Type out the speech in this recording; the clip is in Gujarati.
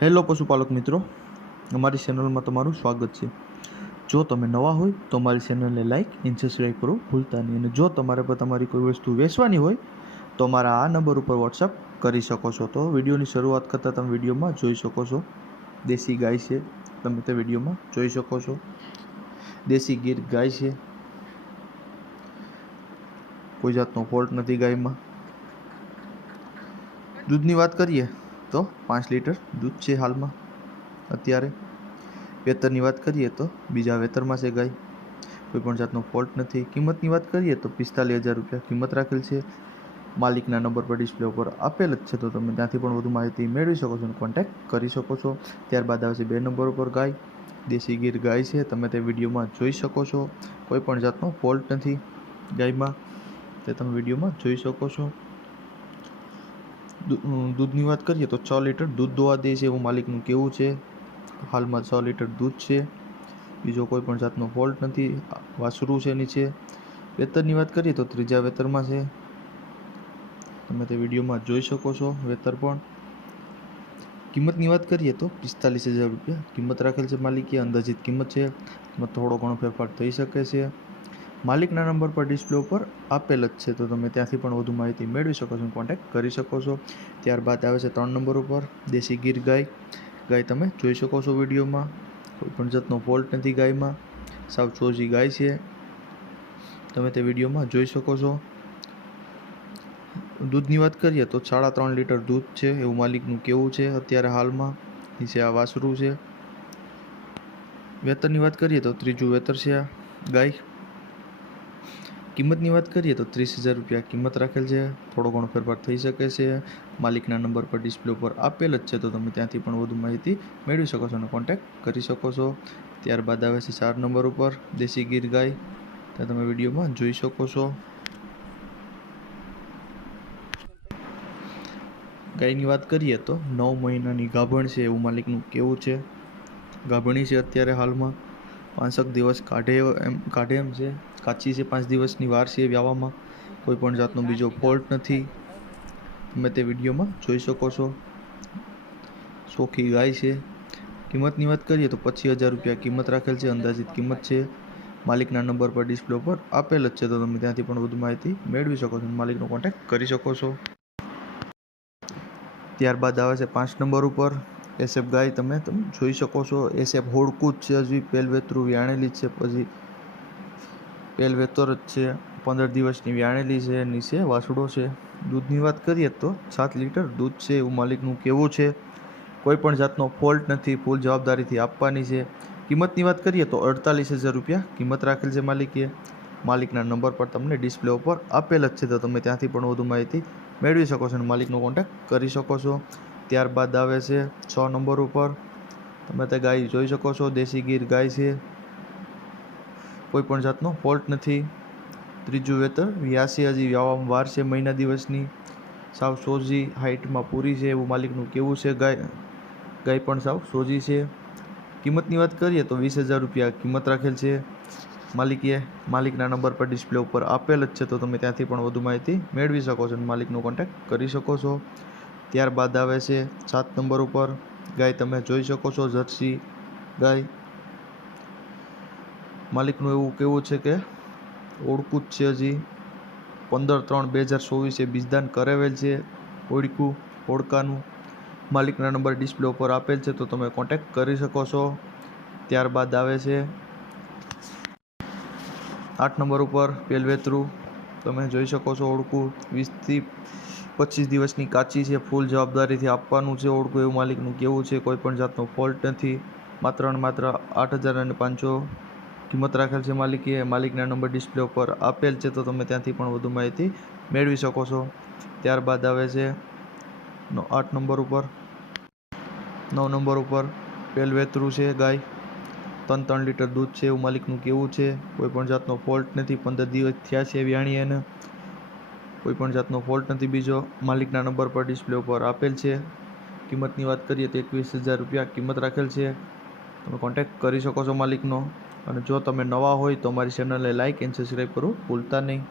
હેલો પશુપાલક મિત્રો, અમારી ચેનલમાં તમારું સ્વાગત છે। જો તમે નવા હોય તો અમારી ચેનલને લાઇક એન્ડ સબસ્ક્રાઈબ કરો ભૂલતા નહીં। અને જો તમારે પર તમારી કોઈ વસ્તુ વેચવાની હોય તો અમારા આ નંબર ઉપર વોટ્સઅપ કરી શકો છો। તો વિડીયોની શરૂઆત કરતાં તમે વિડીયોમાં જોઈ શકો છો દેશી ગાય છે, તમે તે વિડીયોમાં જોઈ શકો છો। દેશી ગીર ગાય છે, કોઈ જાતનો ફોલ્ટ નથી ગાયમાં। દૂધની વાત કરીએ તો 5 લીટર દૂધ છે હાલમાં અત્યારે। વેતરની વાત કરીએ તો બીજા વેતરમાં છે ગાય, કોઈ પણ જાતનો ફોલ્ટ નથી। કિંમતની વાત કરીએ તો 45,000 રૂપિયા કિંમત રાખેલ છે। માલિકના નંબર પર ડિસ્પ્લે ઉપર આપેલ જ છે, તો તમે ત્યાંથી પણ વધુ માહિતી મેળવી શકો છો અને કોન્ટેક્ટ કરી શકો છો। ત્યારબાદ આવશે 2 નંબર ઉપર ગાય, દેશી ગીર ગાય છે, તમે તે વિડીયોમાં જોઈ શકો છો। કોઈ પણ જાતનો ફોલ્ટ નથી ગાયમાં, તે તમે વિડીયોમાં જોઈ શકો છો। દૂધની વાત કરીએ તો 6 લીટર દૂધ દોવા દે છે એવું માલિકનું કહેવું છે। હાલમાં 6 લીટર દૂધ છે, બીજો કોઈ પણ જાતનો ફોલ્ટ નથી। વાસરું છે નીચે। વેતરની વાત કરીએ તો ત્રીજા વેતરમાં છે, તમે તે વિડીયોમાં જોઈ શકો છો। વેતર પણ કિંમતની વાત કરીએ તો 45,000 રૂપિયા કિંમત રાખેલ છે માલિકે। અંદાજિત કિંમત છે, એમાં થોડો ઘણો ફેરફાર થઈ શકે છે। માલિકના નંબર પર ડિસ્પ્લે ઉપર આપેલ જ છે, તો તમે ત્યાંથી પણ વધુ માહિતી મેળવી શકો છો, કોન્ટેક્ટ કરી શકો છો। ત્યારબાદ આવે છે 3 નંબર ઉપર દેશી ગીર ગાય, ગાય તમે જોઈ શકો છો વિડીયોમાં, કોઈ પણ જાતનો ફોલ્ટ નથી ગાયમાં, સાવ ચોજી ગાય છે, તમે તે વિડીયોમાં જોઈ શકો છો। દૂધની વાત કરીએ તો 3.5 લીટર દૂધ છે એવું માલિકનું કહેવું છે અત્યારે હાલમાં। નીચે આ વાસરું છે। વેતરની વાત કરીએ તો ત્રીજું વેતર છે આ ગાય। કિંમતની વાત કરીએ તો 30,000 રૂપિયા કિંમત રાખેલ છે, થોડો ઘણો ફેરફાર થઈ શકે છે। માલિકના નંબર પર ડિસ્પ્લે ઉપર આપેલ જ છે, તો તમે ત્યાંથી પણ વધુ માહિતી મેળવી શકો છો અને કોન્ટેક્ટ કરી શકો છો। ત્યારબાદ આવે છે 4 નંબર ઉપર દેશી ગીર ગાય, ત્યાં તમે વિડીયોમાં જોઈ શકો છો। ગાયની વાત કરીએ તો 9 મહિનાની ગાભણ છે એવું માલિકનું કહેવું છે। ગાભણી છે અત્યારે હાલમાં, 5 દિવસ કાઢે એમ છે, કાચી છે, 5 દિવસની વાર છે વ્યાવામાં, કોઈ પણ જાતનો બીજો ફોલ્ટ નથી, તમે તે વિડીયોમાં જોઈ શકો છો। ચોખ્ખી ગાય છે। કિંમતની વાત કરીએ તો 25,000 રૂપિયા કિંમત રાખેલ છે, અંદાજિત કિંમત છે। માલિકના નંબર પર ડિસ્પ્લે ઉપર આપેલ જ છે, તો તમે ત્યાંથી પણ વધુ માહિતી મેળવી શકો છો અને માલિકનો કોન્ટેક્ટ કરી શકો છો। ત્યારબાદ આવે છે 5 નંબર ઉપર એસએફ ગાય, તમે જોઈ શકો છો। એસએફ હોડકૂદ છે, હજી પહેલવેતરું વ્યાણેલી છે, પછી પહેલવેતર જ છે, 15 દિવસની વ્યાણેલી છે, નીચે વાસડો છે। દૂધની વાત કરીએ તો 7 લીટર દૂધ છે એવું માલિકનું કહેવું છે, કોઈ પણ જાતનો ફોલ્ટ નથી, ફૂલ જવાબદારીથી આપવાની છે। કિંમતની વાત કરીએ તો 48,000 રૂપિયા કિંમત રાખેલ છે માલિકે। માલિકના નંબર પર તમને ડિસ્પ્લે ઉપર આપેલ જ છે, તો તમે ત્યાંથી પણ વધુ માહિતી મેળવી શકો છો અને માલિકનો કોન્ટેક્ટ કરી શકો છો। ત્યારબાદ આવે છે 6 નંબર ઉપર, તમે તે ગાય જોઈ શકો છો, દેશી ગીર ગાય છે, કોઈ પણ જાતનો ફોલ્ટ નથી। ત્રીજું વેતર વ્યાસી, હજી વ્યાવામાં વાર છે મહિના દિવસની, સાવ સોજી હાઇટમાં પૂરી છે એવું માલિકનું કહેવું છે। ગાય પણ સાવ સોજી છે। કિંમતની વાત કરીએ તો 20,000 રૂપિયા કિંમત રાખેલ છે માલિકે। માલિકના નંબર પર ડિસ્પ્લે ઉપર આપેલ જ છે, તો તમે ત્યાંથી પણ વધુ માહિતી મેળવી શકો છો અને માલિકનો કોન્ટેક્ટ કરી શકો છો। ત્યારબાદ આવે છે 7 નંબર ઉપર ગાય, તમે જોઈ શકો છો, જર્સી ગાય, માલિકનું એવું કહેવું છે કે ઓળકું જ છે, હજી 15/3/2024 બીજદાન કરાવેલ છે ઓળકાનું। માલિકના નંબર ડિસ્પ્લે ઉપર આપેલ છે, તો તમે કોન્ટેક્ટ કરી શકો છો। ત્યારબાદ આવે છે 8 નંબર ઉપર પહેલવેતરું, તમે જોઈ શકો છો, ઓળકું 20 થી 25 દિવસની કાચી છે, ફૂલ જવાબદારીથી આપવાનું છે ઓળકું એવું માલિકનું કહેવું છે, કોઈ પણ જાતનો ફોલ્ટ નથી। માત્ર ને માત્ર 8,500 કિંમત રાખેલ છે માલિકે। માલિકના નંબર ડિસ્પ્લે ઉપર આપેલ છે, તો તમે ત્યાંથી પણ વધુ માહિતી મેળવી શકો છો। ત્યારબાદ આવે છે 8 નંબર ઉપર 9 નંબર ઉપર પહેલવેતરું છે ગાય, 3 લીટર દૂધ છે એવું માલિકનું કહેવું છે, કોઈ પણ જાતનો ફોલ્ટ નથી, 15 દિવસ થયા છે વ્યાણી એને, કોઈ પણ જાતનો ફોલ્ટ નથી બીજો। માલિકના નંબર પર ડિસ્પ્લે ઉપર આપેલ છે। કિંમતની વાત કરીએ તો 21,000 રૂપિયા કિંમત રાખેલ છે, તમે કોન્ટેક્ટ કરી શકો છો માલિકનો। અને જો તમે નવા હોય તો અમારી ચેનલને લાઇક એન્ડ સબસ્ક્રાઈબ કરવું ભૂલતા નહીં।